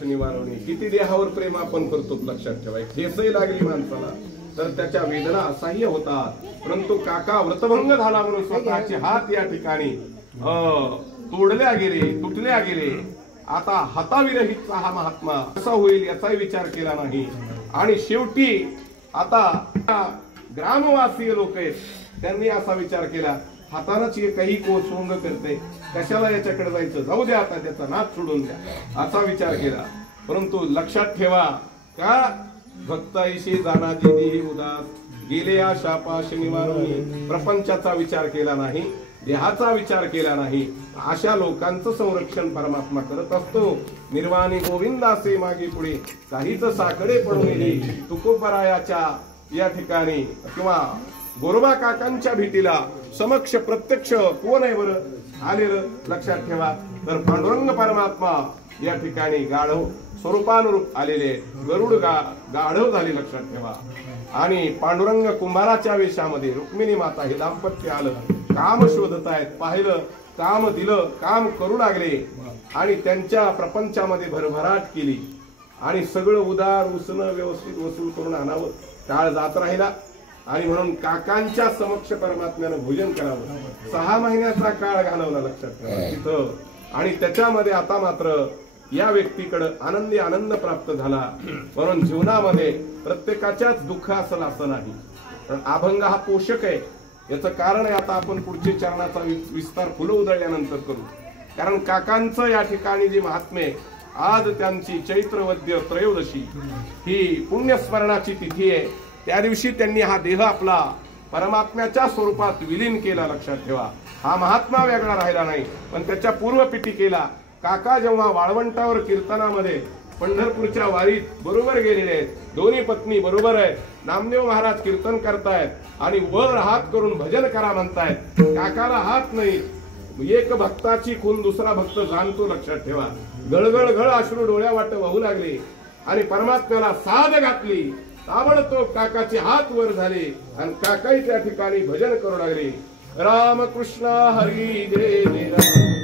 शापाशनी वारवणे. किती देहावर प्रेम आपण करतो लक्षात ठेवा. ठेसही लागली माणसाला तर त्याच्या वेदना असह्य होतात. परंतु काका व्रतभंग झाला म्हणून स्वतःचे हात या ठिकाणी तोडल्या गेले, तुटल्या गेले. आता हाताविरहितचा हा महात्मा कसा होईल याचाही विचार केला नाही. आणि शेवटी आता ग्रामवासीय लोक आहेत त्यांनी असा विचार केला, हातानच काही सोंग करते, कशाला याच्याकडे जायचं, जाऊ द्या आता त्याचा नाद सोडून द्या असा विचार केला. परंतु लक्षात ठेवा का भक्ताईशी जाणारी देही उदास गेले या शापाशनी वारवणे. प्रपंचाचा विचार केला नाही, देहाचा विचार केला नाही. अशा लोकांचं संरक्षण परमात्मा करत असतो. निर्वाणी गोविंदासे मागे पुढे काहीच साकडे पडू नये. तुकोबरायाच्या या ठिकाणी किंवा गोरोबा काकांच्या भेटीला समक्ष प्रत्यक्ष कोण आहे बरं आलेलं लक्षात ठेवा. तर पांडुरंग परमात्मा या ठिकाणी गाढव स्वरूपानुरूप आलेले, गरुड गाढव झाले लक्षात ठेवा. आणि पांडुरंग कुंभाराच्या वेशामध्ये रुक्मिणी माता हे दाम्पत्य आलं. काम शोधत आहेत, पाहिलं, काम दिलं, काम करू लागले आणि त्यांच्या प्रपंचामध्ये भरभराट केली. आणि सगळं उदार उसणं व्यवस्थित वसूल करून आणावं काळ जात राहिला. आणि म्हणून काकांच्या समक्ष परमात्म्यानं भोजन करावं. 6 महिन्याचा काळ घालवला लक्षात ठेवा तिथं. आणि त्याच्यामध्ये आता मात्र या व्यक्तीकडे आनंदी आनंद प्राप्त झाला. म्हणून जीवनामध्ये प्रत्येकाच्याच दुःख असेल असं नाही. पण अभंग हा पोषक आहे. याचं कारण आहे आता आपण पुढच्या चरणाचा विस्तार फुलं उधळल्यानंतर करू. कारण काकांचं या ठिकाणी जे महात्म्य, आज त्यांची चैत्रवद्य त्रयोदशी ही पुण्यस्मरणाची तिथी आहे. त्या दिवशी त्यांनी हा देह आपला परमात्म्याच्या स्वरूपात विलीन केला लक्षात ठेवा. हा महात्मा वेगळा राहिला नाही. पण त्याच्या पूर्वपीठिकेला काका जेव्हा वाळवंटावर कीर्तनामध्ये पंढरपूरच्या वारीत बरोबर गेलेले आहेत, दोन्ही पत्नी बरोबर आहेत, नामदेव महाराज कीर्तन करतायत आणि वर हात करून भजन करा म्हणतायत. काकाला हात नाही. एक भक्ताची खून दुसरा भक्त जाणतो लक्षात ठेवा. गळगळ अश्रू डोळ्या वाट वाहू लागले आणि परमात्म्याला साध घातली. ताबडतोब काकाचे हात वर झाले आणि काकाही त्या ठिकाणी भजन करू लागले. रामकृष्ण हरी जय जय राम.